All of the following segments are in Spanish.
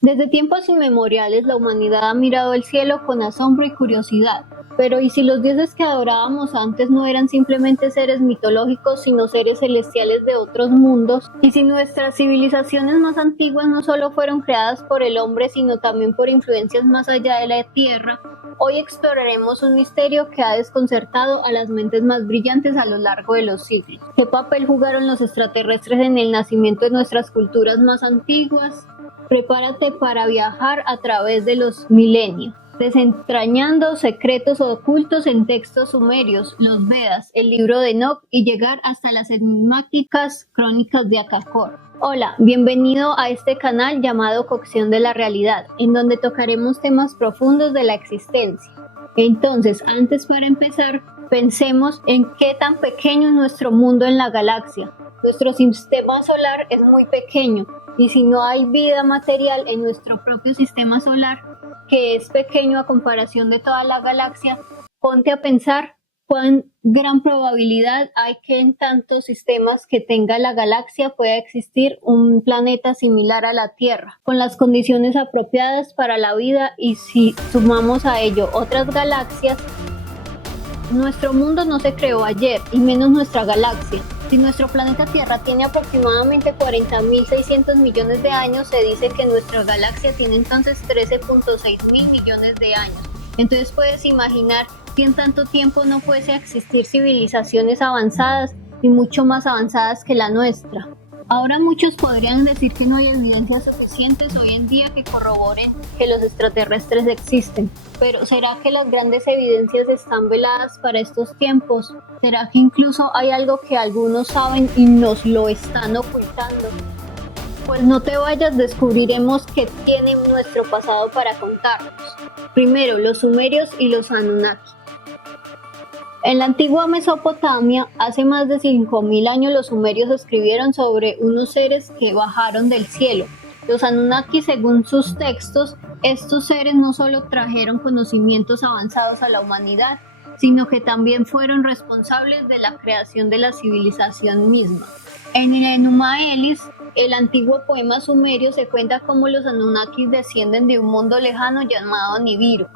Desde tiempos inmemoriales la humanidad ha mirado el cielo con asombro y curiosidad. Pero ¿y si los dioses que adorábamos antes no eran simplemente seres mitológicos, sino seres celestiales de otros mundos? ¿Y si nuestras civilizaciones más antiguas no solo fueron creadas por el hombre, sino también por influencias más allá de la Tierra? Hoy exploraremos un misterio que ha desconcertado a las mentes más brillantes a lo largo de los siglos. ¿Qué papel jugaron los extraterrestres en el nacimiento de nuestras culturas más antiguas? Prepárate para viajar a través de los milenios, desentrañando secretos ocultos en textos sumerios, los Vedas, el libro de Enoch y llegar hasta las enigmáticas crónicas de Akakor. Hola, bienvenido a este canal llamado Cocción de la Realidad, en donde tocaremos temas profundos de la existencia. Entonces, antes para empezar, pensemos en qué tan pequeño es nuestro mundo en la galaxia. Nuestro sistema solar es muy pequeño y si no hay vida material en nuestro propio sistema solar, que es pequeño a comparación de toda la galaxia, ponte a pensar cuán gran probabilidad hay que en tantos sistemas que tenga la galaxia pueda existir un planeta similar a la Tierra, con las condiciones apropiadas para la vida, y si sumamos a ello otras galaxias, nuestro mundo no se creó ayer, y menos nuestra galaxia. Si nuestro planeta Tierra tiene aproximadamente 40.600 millones de años, se dice que nuestra galaxia tiene entonces 13.6 mil millones de años. Entonces puedes imaginar si en tanto tiempo no fuese a existir civilizaciones avanzadas y mucho más avanzadas que la nuestra. Ahora muchos podrían decir que no hay evidencias suficientes hoy en día que corroboren que los extraterrestres existen. Pero ¿será que las grandes evidencias están veladas para estos tiempos? ¿Será que incluso hay algo que algunos saben y nos lo están ocultando? Pues no te vayas, descubriremos qué tiene nuestro pasado para contarnos. Primero, los sumerios y los Anunnaki. En la antigua Mesopotamia, hace más de 5.000 años, los sumerios escribieron sobre unos seres que bajaron del cielo. Los Anunnaki, según sus textos, estos seres no solo trajeron conocimientos avanzados a la humanidad, sino que también fueron responsables de la creación de la civilización misma. En el Enuma Elish, el antiguo poema sumerio, se cuenta cómo los Anunnakis descienden de un mundo lejano llamado Nibiru.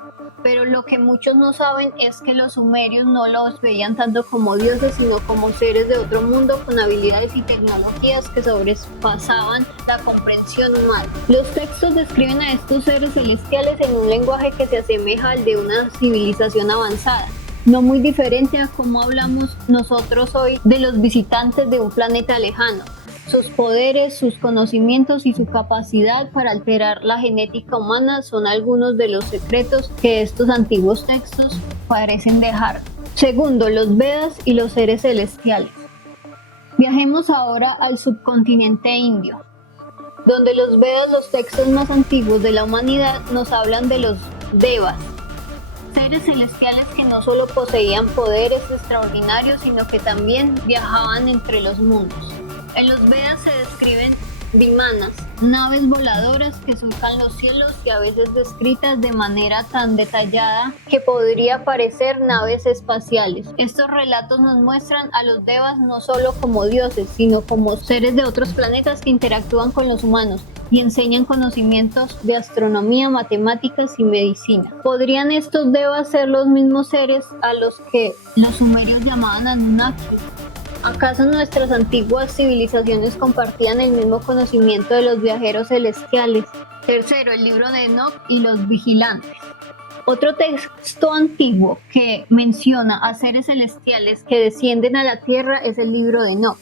Pero lo que muchos no saben es que los sumerios no los veían tanto como dioses, sino como seres de otro mundo con habilidades y tecnologías que sobrepasaban la comprensión humana. Los textos describen a estos seres celestiales en un lenguaje que se asemeja al de una civilización avanzada, no muy diferente a cómo hablamos nosotros hoy de los visitantes de un planeta lejano. Sus poderes, sus conocimientos y su capacidad para alterar la genética humana son algunos de los secretos que estos antiguos textos parecen dejar. Segundo, los Vedas y los seres celestiales. Viajemos ahora al subcontinente indio, donde los Vedas, los textos más antiguos de la humanidad, nos hablan de los Devas, seres celestiales que no solo poseían poderes extraordinarios, sino que también viajaban entre los mundos. En los Vedas se describen vimanas, naves voladoras que surcan los cielos y a veces descritas de manera tan detallada que podría parecer naves espaciales. Estos relatos nos muestran a los Devas no solo como dioses, sino como seres de otros planetas que interactúan con los humanos y enseñan conocimientos de astronomía, matemáticas y medicina. ¿Podrían estos Devas ser los mismos seres a los que los sumerios llamaban Anunnaki? ¿Acaso nuestras antiguas civilizaciones compartían el mismo conocimiento de los viajeros celestiales? Tercero, el libro de Enoch y los vigilantes. Otro texto antiguo que menciona a seres celestiales que descienden a la tierra es el libro de Enoch.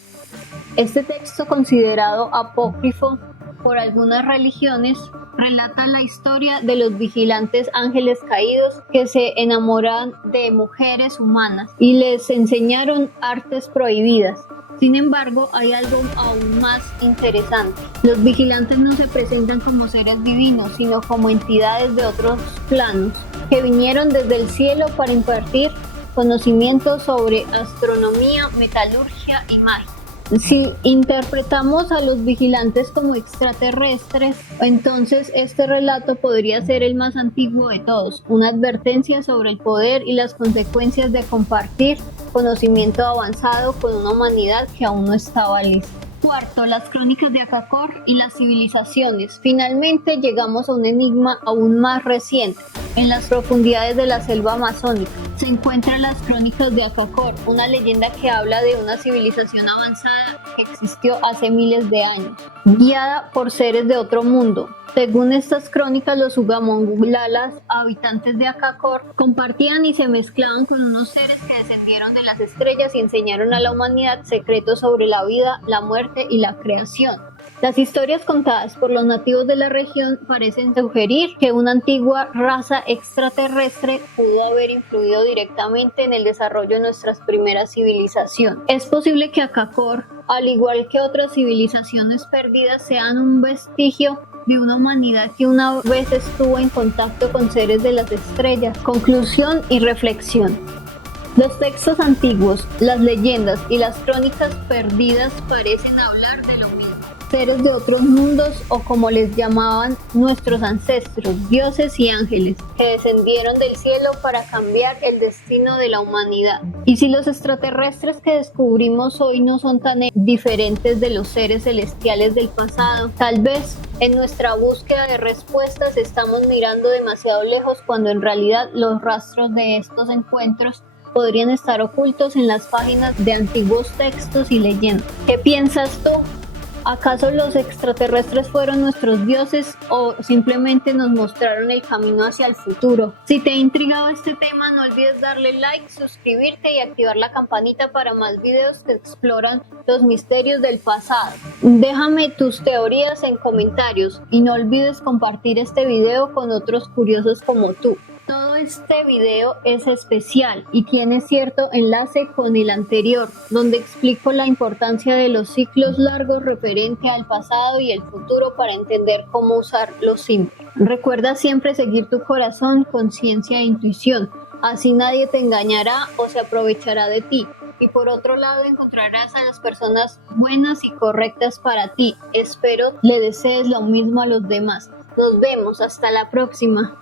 Este texto, considerado apócrifo por algunas religiones, relata la historia de los vigilantes ángeles caídos que se enamoran de mujeres humanas y les enseñaron artes prohibidas. Sin embargo, hay algo aún más interesante. Los vigilantes no se presentan como seres divinos, sino como entidades de otros planos que vinieron desde el cielo para impartir conocimientos sobre astronomía, metalurgia y magia. Si interpretamos a los vigilantes como extraterrestres, entonces este relato podría ser el más antiguo de todos, una advertencia sobre el poder y las consecuencias de compartir conocimiento avanzado con una humanidad que aún no estaba lista. Cuarto, las crónicas de Akakor y las civilizaciones. Finalmente llegamos a un enigma aún más reciente. En las profundidades de la selva amazónica se encuentran las crónicas de Akakor, una leyenda que habla de una civilización avanzada que existió hace miles de años, guiada por seres de otro mundo. Según estas crónicas, los Ugamongulalas, habitantes de Akakor, compartían y se mezclaban con unos seres que descendieron de las estrellas y enseñaron a la humanidad secretos sobre la vida, la muerte y la creación. Las historias contadas por los nativos de la región parecen sugerir que una antigua raza extraterrestre pudo haber influido directamente en el desarrollo de nuestras primeras civilizaciones. Es posible que Akakor, al igual que otras civilizaciones perdidas, sean un vestigio de una humanidad que una vez estuvo en contacto con seres de las estrellas. Conclusión y reflexión. Los textos antiguos, las leyendas y las crónicas perdidas parecen hablar de lo mismo. Seres de otros mundos, o como les llamaban nuestros ancestros, dioses y ángeles, que descendieron del cielo para cambiar el destino de la humanidad. Y si los extraterrestres que descubrimos hoy no son tan diferentes de los seres celestiales del pasado, tal vez en nuestra búsqueda de respuestas estamos mirando demasiado lejos cuando en realidad los rastros de estos encuentros podrían estar ocultos en las páginas de antiguos textos y leyendas. ¿Qué piensas tú? ¿Acaso los extraterrestres fueron nuestros dioses o simplemente nos mostraron el camino hacia el futuro? Si te ha intrigado este tema, no olvides darle like, suscribirte y activar la campanita para más videos que exploran los misterios del pasado. Déjame tus teorías en comentarios y no olvides compartir este video con otros curiosos como tú. Todo este video es especial y tiene cierto enlace con el anterior, donde explico la importancia de los ciclos largos referente al pasado y el futuro para entender cómo usar los símbolos. Recuerda siempre seguir tu corazón, conciencia e intuición, así nadie te engañará o se aprovechará de ti. Y por otro lado encontrarás a las personas buenas y correctas para ti. Espero le desees lo mismo a los demás. Nos vemos, hasta la próxima.